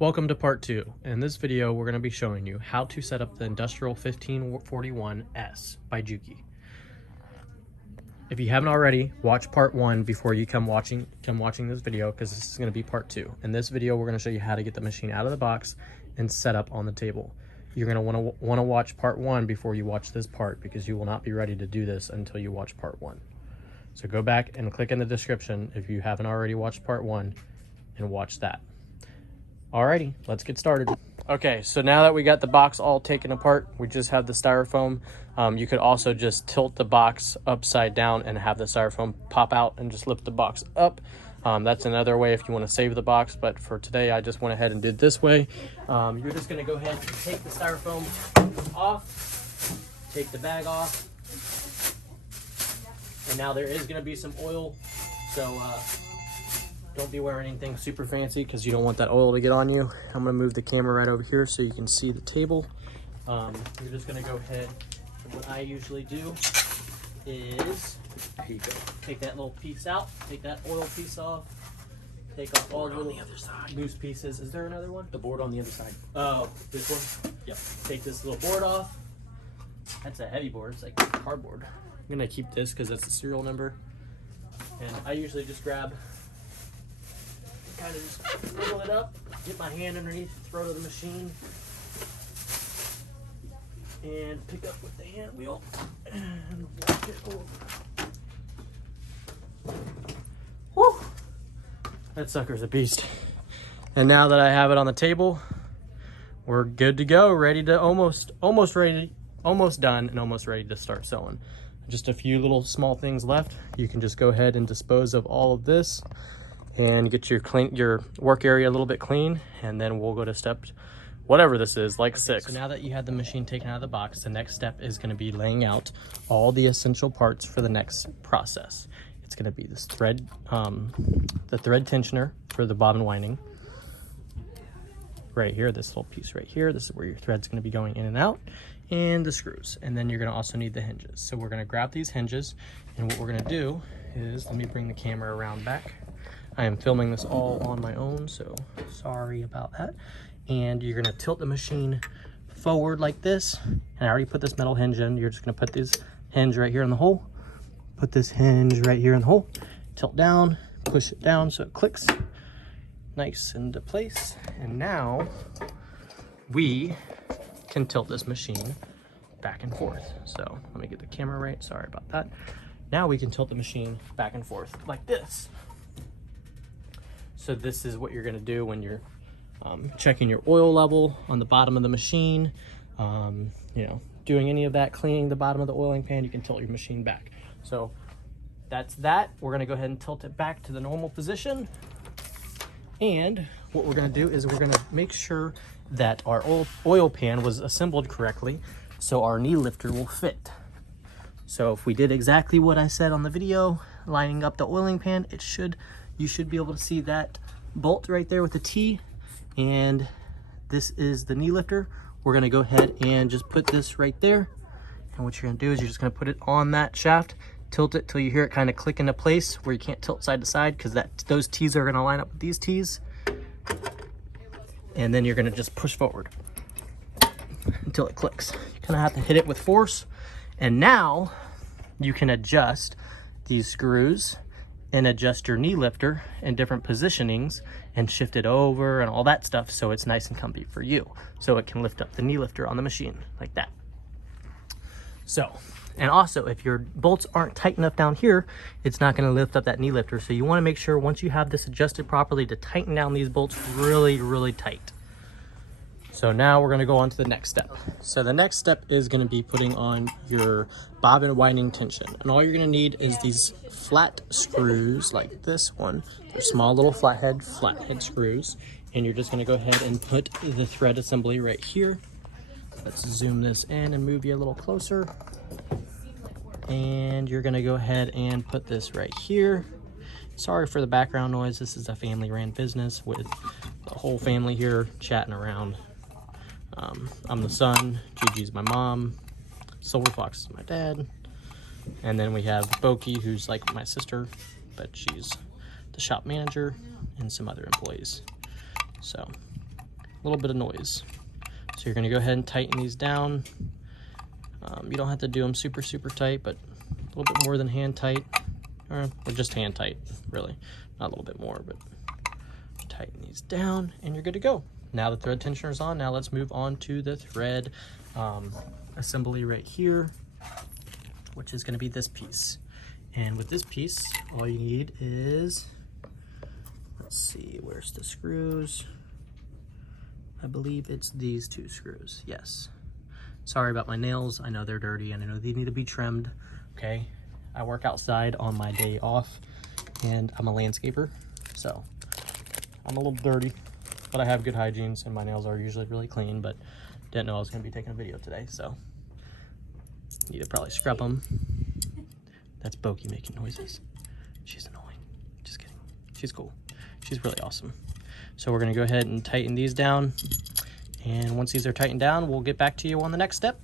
Welcome to part 2. In this video, we're going to be showing you how to set up the Industrial 1541S by Juki. If you haven't already, watch part 1 before you come watching this video, because this is going to be part 2. In this video, we're going to show you how to get the machine out of the box and set up on the table. You're going to want to watch part 1 before you watch this part, because you will not be ready to do this until you watch part 1. So go back and click in the description if you haven't already watched part 1 and watch that. Alrighty, let's get started. Okay, so now that we got the box all taken apart, we just have the styrofoam. You could also just tilt the box upside down and have the styrofoam pop out and just lift the box up. That's another way if you want to save the box, but for today I just went ahead and did this way. You're just going to go ahead and take the styrofoam off, take the bag off, and now there is going to be some oil, so don't be wearing anything super fancy because you don't want that oil to get on you. I'm going to move the camera right over here so you can see the table. You're just going to go ahead, and what I usually do is take that little piece out, take that oil piece off, take off all the little loose pieces. Is there another one? The board on the other side. Oh, this one? Yep. Take this little board off. That's a heavy board. It's like cardboard. I'm going to keep this because it's the serial number. And I usually just grab, kind of just wiggle it up, get my hand underneath, throw to the machine, and pick up with the hand wheel and walk it over. Woo! That sucker's a beast. And now that I have it on the table, we're good to go, ready to almost done and almost ready to start sewing. Just a few little small things left. You can just go ahead and dispose of all of this and get your work area a little bit clean, and then we'll go to step whatever this is, like 6. So now that you have the machine taken out of the box, the next step is going to be laying out all the essential parts for the next process. It's going to be this thread, the thread tensioner for the bobbin winding right here, this little piece right here. This is where your thread's going to be going in and out, and the screws. And then you're going to also need the hinges. So we're going to grab these hinges, and what we're going to do is, let me bring the camera around back. I am filming this all on my own, so sorry about that. And you're gonna tilt the machine forward like this. And I already put this metal hinge in. You're just gonna put this hinge right here in the hole. Put this hinge right here in the hole. Tilt down, push it down so it clicks nice into place. And now we can tilt this machine back and forth. So let me get the camera right, sorry about that. Now we can tilt the machine back and forth like this. So this is what you're going to do when you're checking your oil level on the bottom of the machine, doing any of that, cleaning the bottom of the oiling pan. You can tilt your machine back. So that's that. We're going to go ahead and tilt it back to the normal position. And what we're going to do is we're going to make sure that our oil pan was assembled correctly so our knee lifter will fit. So if we did exactly what I said on the video, lining up the oiling pan, you should be able to see that bolt right there with the T, and this is the knee lifter. We're gonna go ahead and just put this right there, and what you're gonna do is you're just gonna put it on that shaft, tilt it till you hear it kind of click into place where you can't tilt side to side because those T's are gonna line up with these T's, and then you're gonna just push forward until it clicks. You kind of have to hit it with force, and now you can adjust these screws and adjust your knee lifter in different positionings and shift it over and all that stuff so it's nice and comfy for you. So it can lift up the knee lifter on the machine like that. So, and also if your bolts aren't tight enough down here, it's not gonna lift up that knee lifter. So you wanna make sure once you have this adjusted properly to tighten down these bolts really, really tight. So now we're gonna go on to the next step. So the next step is gonna be putting on your bobbin winding tension. And all you're gonna need is these flat screws like this one. They're small little flathead screws. And you're just gonna go ahead and put the thread assembly right here. Let's zoom this in and move you a little closer. And you're gonna go ahead and put this right here. Sorry for the background noise. This is a family ran business with the whole family here chatting around. I'm the son, Gigi's my mom, Silver Fox is my dad, and then we have Boki, who's like my sister, but she's the shop manager, and some other employees. So little bit of noise. So you're gonna go ahead and tighten these down. You don't have to do them super tight, but a little bit more than hand tight, or just hand tight, really. Not a little bit more, but tighten these down and you're good to go. Now the thread tensioner is on. Now let's move on to the thread assembly right here, which is gonna be this piece. And with this piece, all you need is, let's see, where's the screws? I believe it's these 2 screws, yes. Sorry about my nails. I know they're dirty and I know they need to be trimmed, okay? I work outside on my day off and I'm a landscaper, so I'm a little dirty, but I have good hygiene and my nails are usually really clean, but didn't know I was gonna be taking a video today, so need to probably scrub them. That's Boki making noises. She's annoying, just kidding. She's cool, she's really awesome. So we're gonna go ahead and tighten these down. And once these are tightened down, we'll get back to you on the next step.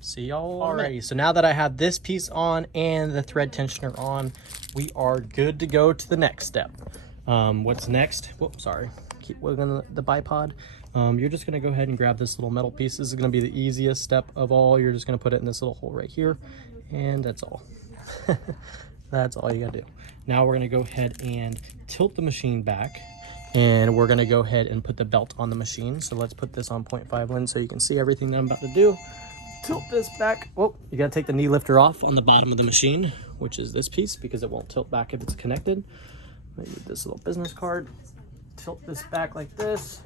See y'all. Alrighty, so now that I have this piece on and the thread tensioner on, we are good to go to the next step. What's next? Whoops, sorry. Keep wiggling the bipod. You're just gonna go ahead and grab this little metal piece. This is gonna be the easiest step of all. You're just gonna put it in this little hole right here, and that's all. That's all you gotta do. Now we're gonna go ahead and tilt the machine back. And we're gonna go ahead and put the belt on the machine. So let's put this on 0.5 lens so you can see everything that I'm about to do. Tilt this back. Oh, you gotta take the knee lifter off on the bottom of the machine, which is this piece, because it won't tilt back if it's connected. I need this little business card. Tilt this back like this.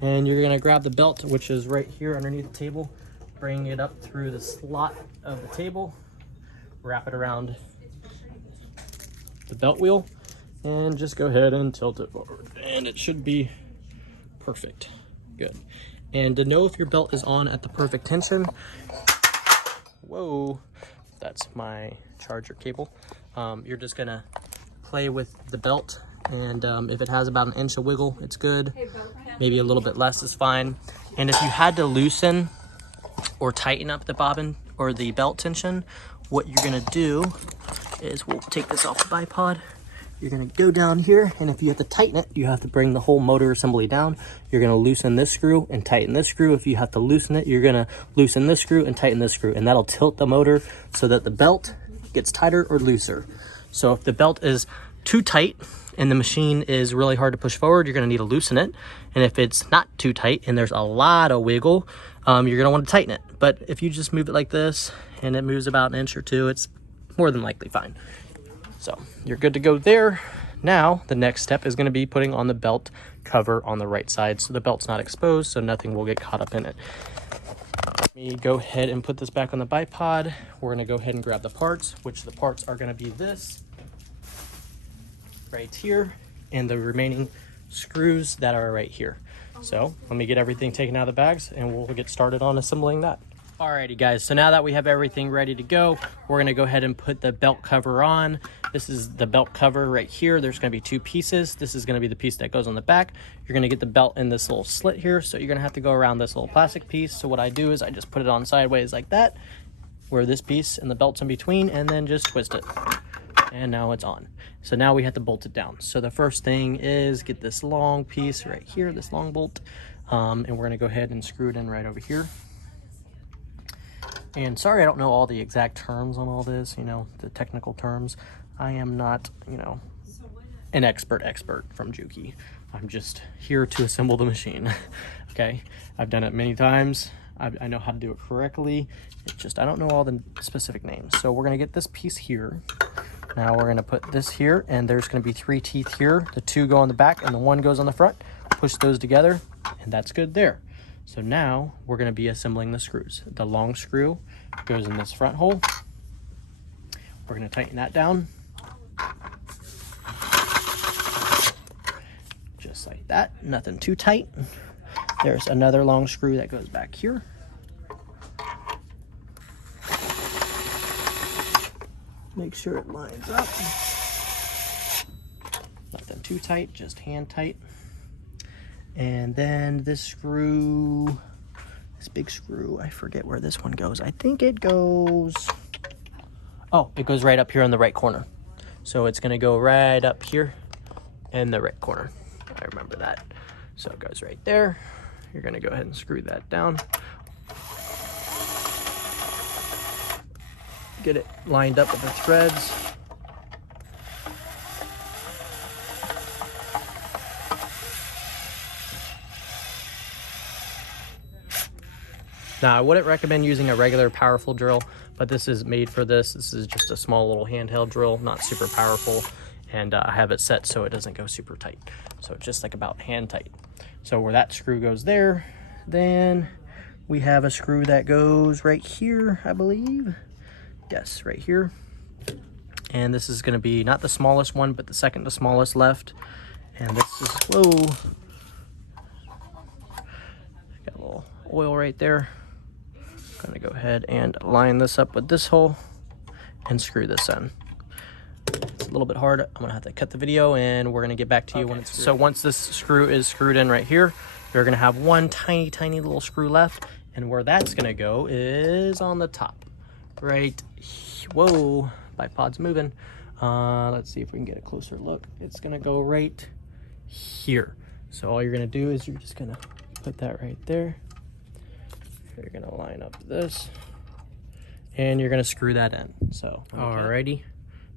And you're gonna grab the belt, which is right here underneath the table. Bring it up through the slot of the table. Wrap it around the belt wheel. And just go ahead and tilt it forward. And it should be perfect. Good. And to know if your belt is on at the perfect tension, whoa, that's my charger cable. You're just gonna play with the belt, and if it has about 1 inch of wiggle, it's good. Maybe a little bit less is fine. And if you had to loosen or tighten up the bobbin or the belt tension, what you're gonna do is, we'll take this off the bipod. You're gonna go down here, and if you have to tighten it, you have to bring the whole motor assembly down. You're gonna loosen this screw and tighten this screw. If you have to loosen it, you're gonna loosen this screw and tighten this screw, and that'll tilt the motor so that the belt gets tighter or looser. So if the belt is too tight and the machine is really hard to push forward, you're gonna need to loosen it. And if it's not too tight and there's a lot of wiggle, you're gonna wanna tighten it. But if you just move it like this and it moves about 1 inch or 2, it's more than likely fine. So you're good to go there. Now the next step is going to be putting on the belt cover on the right side so the belt's not exposed, so nothing will get caught up in it. Let me go ahead and put this back on the bipod. We're going to go ahead and grab the parts, which the parts are going to be this right here and the remaining screws that are right here. So let me get everything taken out of the bags and we'll get started on assembling that. Alrighty guys, so now that we have everything ready to go, we're gonna go ahead and put the belt cover on. This is the belt cover right here. There's gonna be 2 pieces. This is gonna be the piece that goes on the back. You're gonna get the belt in this little slit here, so you're gonna have to go around this little plastic piece. So what I do is I just put it on sideways like that, where this piece and the belt's in between, and then just twist it. And now it's on. So now we have to bolt it down. So the first thing is get this long piece right here, this long bolt, and we're gonna go ahead and screw it in right over here. And sorry, I don't know all the exact terms on all this, you know, the technical terms. I am not, you know, an expert from Juki. I'm just here to assemble the machine, okay? I've done it many times. I know how to do it correctly. It's just, I don't know all the specific names. So we're gonna get this piece here. Now we're gonna put this here, and there's gonna be 3 teeth here. The 2 go on the back and the 1 goes on the front. Push those together, and that's good there. So now we're going to be assembling the screws. The long screw goes in this front hole. We're going to tighten that down. Just like that, nothing too tight. There's another long screw that goes back here. Make sure it lines up. Nothing too tight, just hand tight. And then this screw, this big screw, I forget where this one goes. I think it goes, oh, it goes right up here in the right corner. So it's gonna go right up here in the right corner. I remember that. So it goes right there. you're going to go ahead and screw that down. Get it lined up with the threads. Now, I wouldn't recommend using a regular powerful drill, but this is made for this. This is just a small little handheld drill, not super powerful, and I have it set so it doesn't go super tight. So just like about hand tight. So where that screw goes there, then we have a screw that goes right here, I believe. Yes, right here. And this is going to be not the smallest one, but the second to smallest left. And this is, whoa, got a little oil right there. Gonna go ahead and line this up with this hole and screw this in. It's a little bit hard. I'm gonna have to cut the video and we're gonna get back to you when it's screwed. So once this screw is screwed in right here, you're gonna have one tiny little screw left, and where that's gonna go is on the top. Right, whoa, bipod's moving. Let's see if we can get a closer look. It's gonna go right here. So all you're gonna do is you're just gonna put that right there. You're gonna line up this and you're gonna screw that in. So alrighty,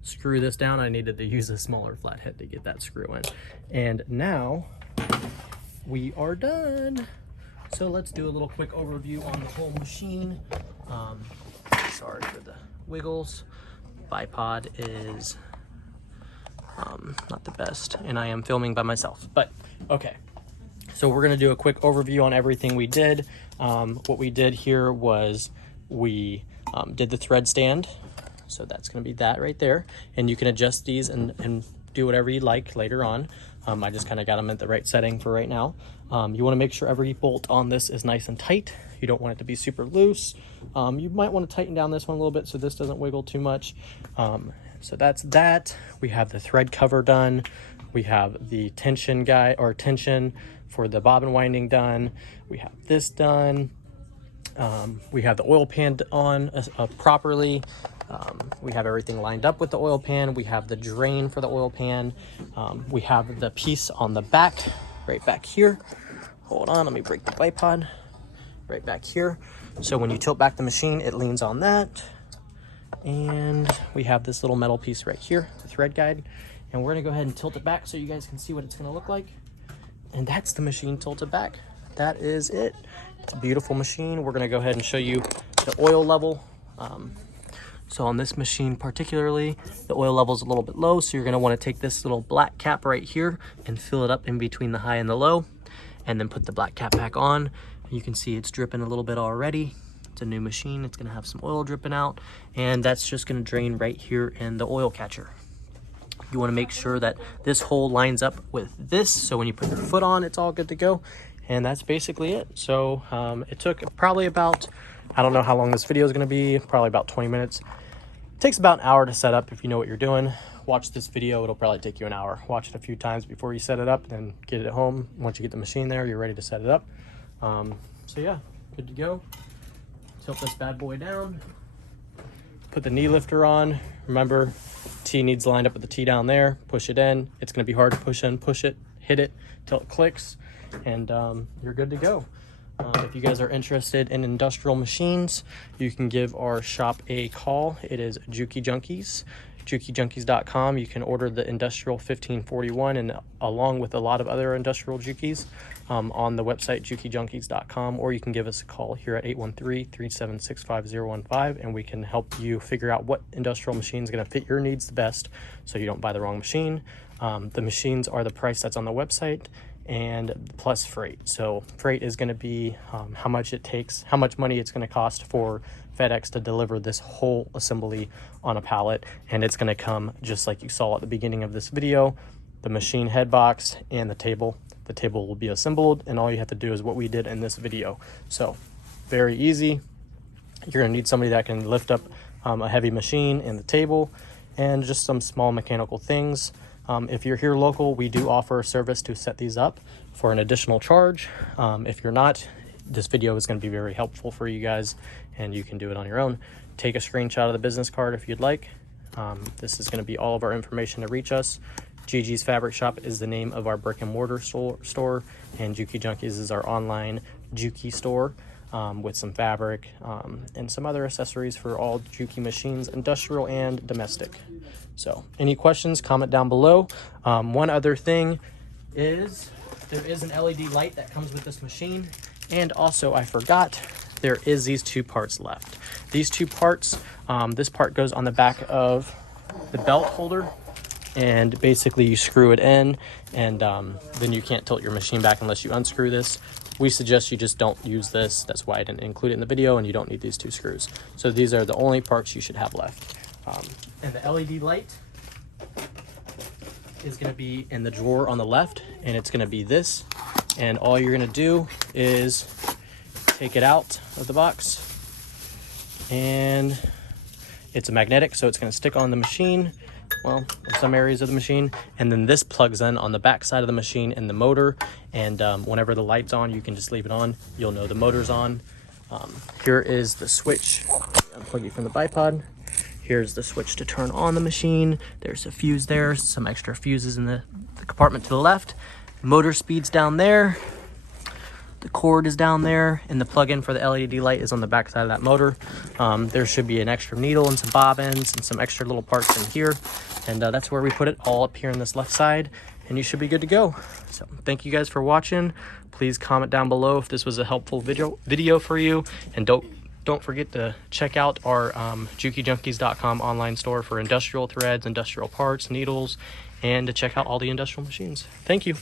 screw this down. I needed to use a smaller flathead to get that screw in. And now we are done. So let's do a little quick overview on the whole machine. Sorry for the wiggles. Bipod is not the best, and I am filming by myself, but okay. So we're gonna do a quick overview on everything we did. What we did here was we did the thread stand. So that's gonna be that right there. And you can adjust these and do whatever you like later on. I just kind of got them at the right setting for right now. You wanna make sure every bolt on this is nice and tight. You don't want it to be super loose. You might wanna tighten down this one a little bit so this doesn't wiggle too much. So that's that. We have the thread cover done. We have the tension guide or tension for the bobbin winding done. We have this done. We have the oil pan on properly. We have everything lined up with the oil pan. We have the drain for the oil pan. We have the piece on the back, right back here. Hold on, let me break the bipod. Right back here. So when you tilt back the machine, it leans on that. And we have this little metal piece right here, the thread guide. And we're gonna go ahead and tilt it back so you guys can see what it's gonna look like. And that's the machine tilted back. That is it. It's a beautiful machine. We're gonna go ahead and show you the oil level. So on this machine particularly, the oil level is a little bit low, so you're gonna wanna take this little black cap right here and fill it up in between the high and the low, and then put the black cap back on. You can see it's dripping a little bit already. It's a new machine. It's gonna have some oil dripping out, and that's just gonna drain right here in the oil catcher. You wanna make sure that this hole lines up with this, so when you put your foot on, it's all good to go. And that's basically it. So it took probably about, I don't know how long this video is gonna be, probably about 20 minutes. It takes about an hour to set up if you know what you're doing. Watch this video, it'll probably take you an hour. Watch it a few times before you set it up, then get it at home. Once you get the machine there, you're ready to set it up. So yeah, good to go. Tilt this bad boy down. Put the knee lifter on. Remember, T needs lined up with the T down there. Push it in. It's gonna be hard to push in, push it, hit it till it clicks, and you're good to go. If you guys are interested in industrial machines, you can give our shop a call. It is Juki Junkies, JukiJunkies.com. You can order the Industrial 1541 and along with a lot of other industrial Jukis on the website JukiJunkies.com, or you can give us a call here at 813-376-5015, and we can help you figure out what industrial machine is going to fit your needs the best so you don't buy the wrong machine. The machines are the price that's on the website, and plus freight. So freight is going to be how much it takes, how much money it's going to cost for FedEx to deliver this whole assembly on a pallet, and it's going to come just like you saw at the beginning of this video, the machine head box and the table. The table will be assembled, and all you have to do is what we did in this video. So very easy. You're going to need somebody that can lift up a heavy machine and the table, and just some small mechanical things. If you're here local, we do offer a service to set these up for an additional charge. If you're not, this video is going to be very helpful for you guys, and you can do it on your own. Take a screenshot of the business card if you'd like. This is going to be all of our information to reach us. Gigi's Fabric Shop is the name of our brick and mortar store, and Juki Junkies is our online Juki store with some fabric and some other accessories for all Juki machines, industrial and domestic. So any questions, comment down below. One other thing is there is an LED light that comes with this machine, and also I forgot, there is these two parts left. These two parts, this part goes on the back of the belt holder, and basically you screw it in, and then you can't tilt your machine back unless you unscrew this. We suggest you just don't use this. That's why I didn't include it in the video, and you don't need these two screws. So these are the only parts you should have left. And the LED light is going to be in the drawer on the left, and it's going to be this. And all you're going to do is take it out of the box, and it's a magnetic, so it's going to stick on the machine, well, in some areas of the machine, and then this plugs in on the back side of the machine in the motor, and whenever the light's on, you can just leave it on. You'll know the motor's on. Here is the switch. Unplug it from the bipod. Here's the switch to turn on the machine. There's a fuse there, some extra fuses in the compartment to the left. Motor speed's down there. The cord is down there, and the plug-in for the LED light is on the back side of that motor. There should be an extra needle and some bobbins and some extra little parts in here, and that's where we put it, all up here on this left side, and you should be good to go. So thank you guys for watching. Please comment down below if this was a helpful video for you, and don't forget to check out our JukiJunkies.com online store for industrial threads, industrial parts, needles, and to check out all the industrial machines. Thank you.